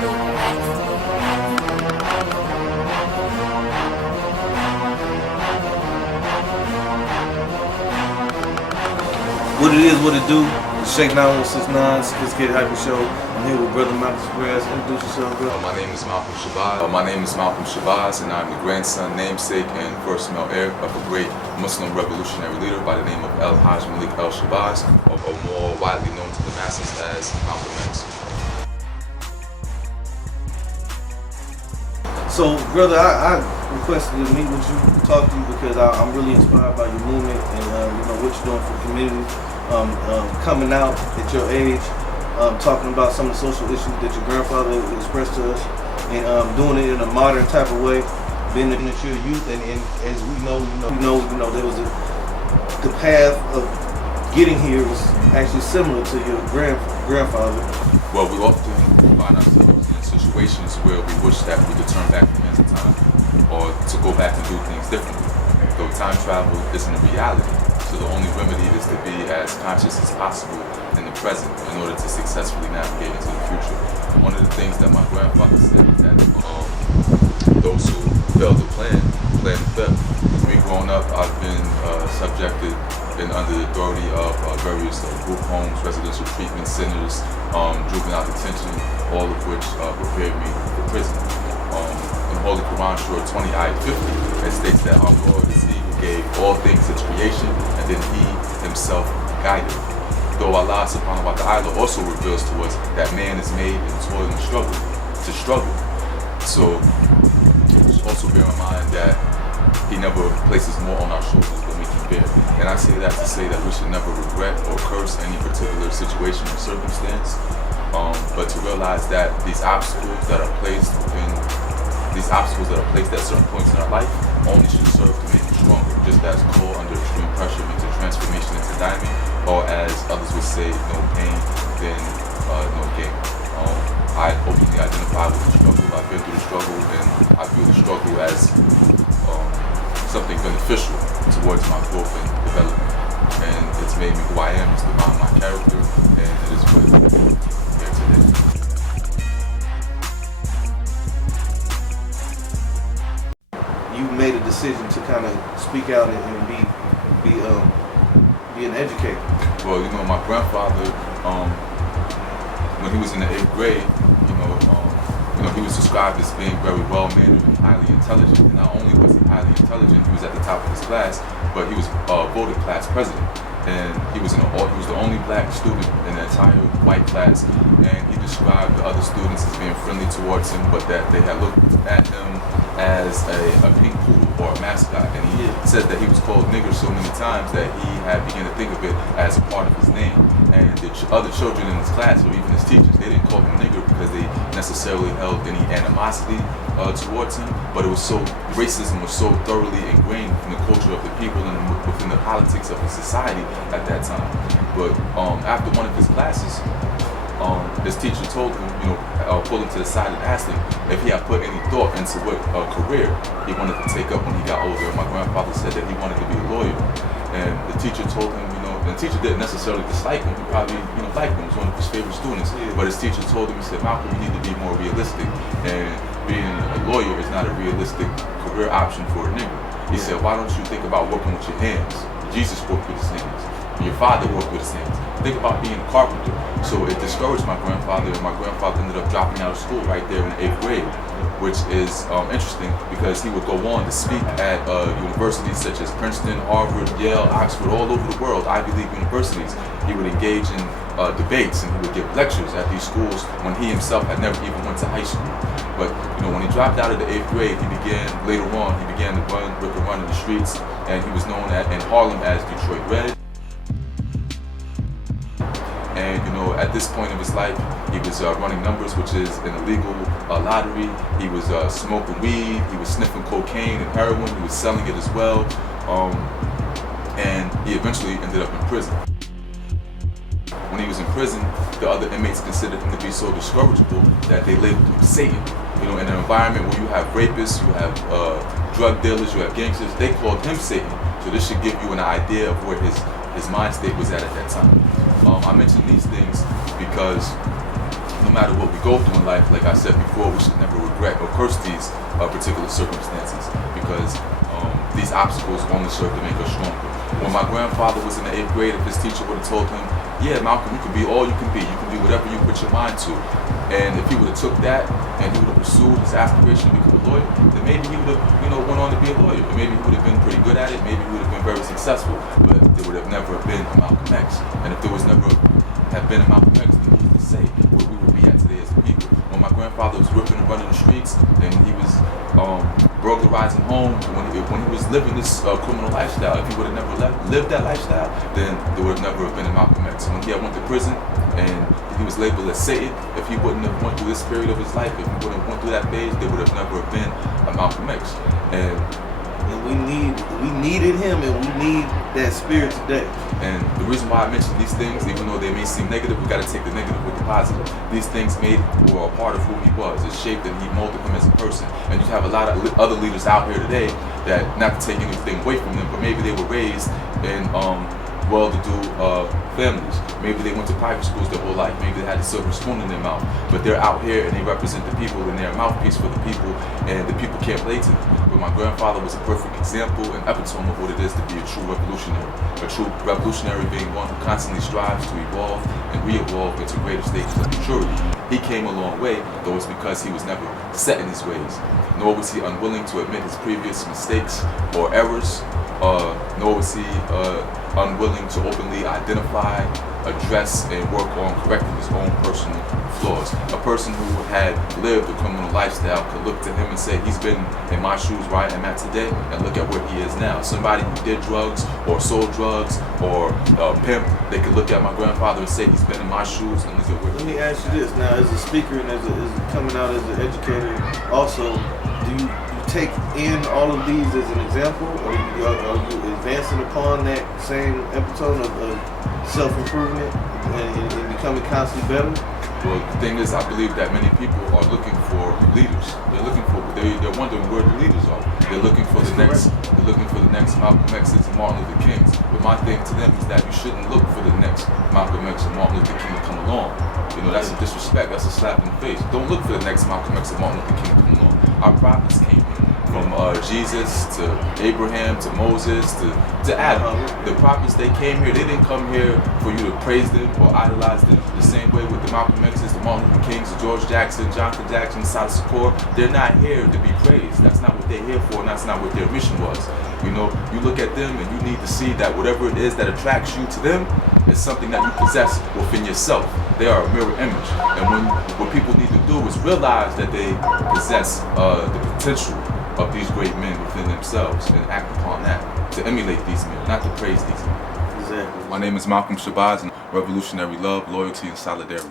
What it is, what it do. It's Shake 9169, Sophisticated Hyper Show. I'm here with Brother Latif Shabazz. Introduce yourself, bro. My name is Latif Shabazz, and I'm the grandson, namesake, and first male heir of a great Muslim revolutionary leader by the name of Al-Hajj Malik Al-Shabazz, or more widely known to the masses as Malcolm X. So, brother, I requested to meet with you, talk to you, because I'm really inspired by your movement and what you're doing for the community. Coming out at your age, talking about some of the social issues that your grandfather expressed to us, and doing it in a modern type of way, being that you're a youth, and as we know, there was the path of getting here was actually similar to your grandfather. Well, we often find ourselves in situations where we wish that we could turn back the hands of time, or to go back and do things differently. Though time travel isn't a reality, so the only remedy is to be as conscious as possible in the present in order to successfully navigate into the future. One of the things that my grandfather said is that those who fail to plan to fail. Me growing up, I've been subjected and under the authority of various group homes, residential treatment centers, juvenile detention, all of which prepared me for prison. In the Holy Quran, Surah 20, Ayat 50, it states that our Lord is He who gave all things its creation, and then He Himself guided. Though Allah subhanahu wa ta'ala also reveals to us that man is made in toil and struggle. So also bear in mind that He never places more on our shoulders than we can bear. And I say that to say that we should never regret or curse any particular situation or circumstance, but to realize that these obstacles that are placed at certain points in our life only should serve to make us stronger, just as coal under extreme pressure makes a transformation into diamond, or as others would say, no pain, then no gain. I openly identify with the struggle. I've been through the struggle, and I view the struggle as something beneficial towards my growth and development. And it's made me who I am, it's defined my character, and it is what I'm here today. You made a decision to kind of speak out and be an educator. Well, my grandfather, when he was in the 8th grade, he was described as being very well-mannered and highly intelligent. And not only was he highly intelligent, he was at the top of his class, but he was voted class president. And he was the only black student in the entire white class. And he described the other students as being friendly towards him, but that they had looked at him as a pink poodle or a mascot. And he said that he was called nigger so many times that he had begun to think of it as a part of his name. And the other children in his class, or even his teachers, they didn't call him nigger because they necessarily held any animosity towards him, but racism was so thoroughly ingrained in the culture of the people and within the politics of the society at that time. But after one of his classes, his teacher told him, pulled him to the side and asked him if he had put any thought into what career he wanted to take up when he got older. My grandfather said that he wanted to be a lawyer, and the teacher told him, the teacher didn't necessarily dislike him. He probably, liked him. He was one of his favorite students. But his teacher told him, he said, Malcolm, you need to be more realistic, and being a lawyer is not a realistic career option for a nigger. He said, why don't you think about working with your hands? Jesus worked with his hands. Your father worked with his hands. Think about being a carpenter. So it discouraged my grandfather, and my grandfather ended up dropping out of school right there in the 8th grade, which is interesting because he would go on to speak at universities such as Princeton, Harvard, Yale, Oxford, all over the world, Ivy League universities. He would engage in debates, and he would give lectures at these schools when he himself had never even went to high school. But when he dropped out of the 8th grade, he began to run in the streets, and he was known in Harlem as Detroit Red. And at this point of his life, he was running numbers, which is an illegal lottery. He was smoking weed. He was sniffing cocaine and heroin. He was selling it as well. And he eventually ended up in prison. When he was in prison, the other inmates considered him to be so discourageable that they labeled him Satan. In an environment where you have rapists, you have drug dealers, you have gangsters, they called him Satan. So this should give you an idea of where his mind state was at that time. I mention these things because no matter what we go through in life, like I said before, we should never regret or curse these particular circumstances, because these obstacles only serve to make us stronger. When my grandfather was in the 8th grade, if his teacher would have told him, yeah, Malcolm, you can be all you can be whatever you put your mind to. And if he would have took that and he would have pursued his aspiration to become a lawyer, then maybe he would have, went on to be a lawyer. And maybe he would have been pretty good at it. Maybe he would have been very successful. But there would have never been a Malcolm X. And if there was never have been a Malcolm X, then he would say where we would be at today as a people. When my grandfather was ripping and running the streets, then he was burglarizing homes. When he was living this criminal lifestyle, if he would have never lived that lifestyle, then there would have never been a Malcolm X. When he had went to prison and he was labeled as Satan, if he wouldn't have went through this period of his life, if he wouldn't have went through that phase, there would have never been a Malcolm X. And we needed him, and we need that spirit today. And the reason why I mention these things, even though they may seem negative, we got to take the negative with the positive. These things were a part of who he was. It shaped and he molded him as a person. And you have a lot of other leaders out here today that, not to take anything away from them, but maybe they were raised in well-to-do families. Maybe they went to private schools their whole life. Maybe they had a silver spoon in their mouth. But they're out here and they represent the people, and they're a mouthpiece for the people, and the people can't relate to them. But my grandfather was a perfect example and epitome of what it is to be a true revolutionary. A true revolutionary being one who constantly strives to evolve and re-evolve into greater stages of maturity. He came a long way, though it's because he was never set in his ways. Nor was he unwilling to admit his previous mistakes or errors, nor was he unwilling to openly identify, address, and work on correcting his own personal flaws. A person who had lived a criminal lifestyle could look to him and say, he's been in my shoes where I am at today, and look at where he is now. Somebody who did drugs or sold drugs or pimp, they could look at my grandfather and say, he's been in my shoes, and look at where Let me ask you this now, as a speaker and as coming out as an educator, also, do you take in all of these as an example, or are you advancing upon that same epitome of self-improvement and becoming constantly better? Well, the thing is, I believe that many people are looking for leaders. They're wondering where the leaders are. They're looking for the next Malcolm X's and Martin Luther Kings. But my thing to them is that you shouldn't look for the next Malcolm X and Martin Luther King to come along. That's a disrespect. That's a slap in the face. Don't look for the next Malcolm X and Martin Luther King to come along. Our prophets came here. From Jesus to Abraham to Moses to Adam. The prophets, they came here, they didn't come here for you to praise them or idolize them. The same way with the Malcolm X's, the Martin Luther Kings, the George Jackson, Jonathan Jackson, Sada Shakur, they're not here to be praised. That's not what they're here for, and that's not what their mission was. You look at them and you need to see that whatever it is that attracts you to them is something that you possess within yourself. They are a mirror image. And what people need to do is realize that they possess the potential of these great men within themselves and act upon that, to emulate these men, not to praise these men. Exactly. My name is Latif Shabazz, and revolutionary love, loyalty, and solidarity.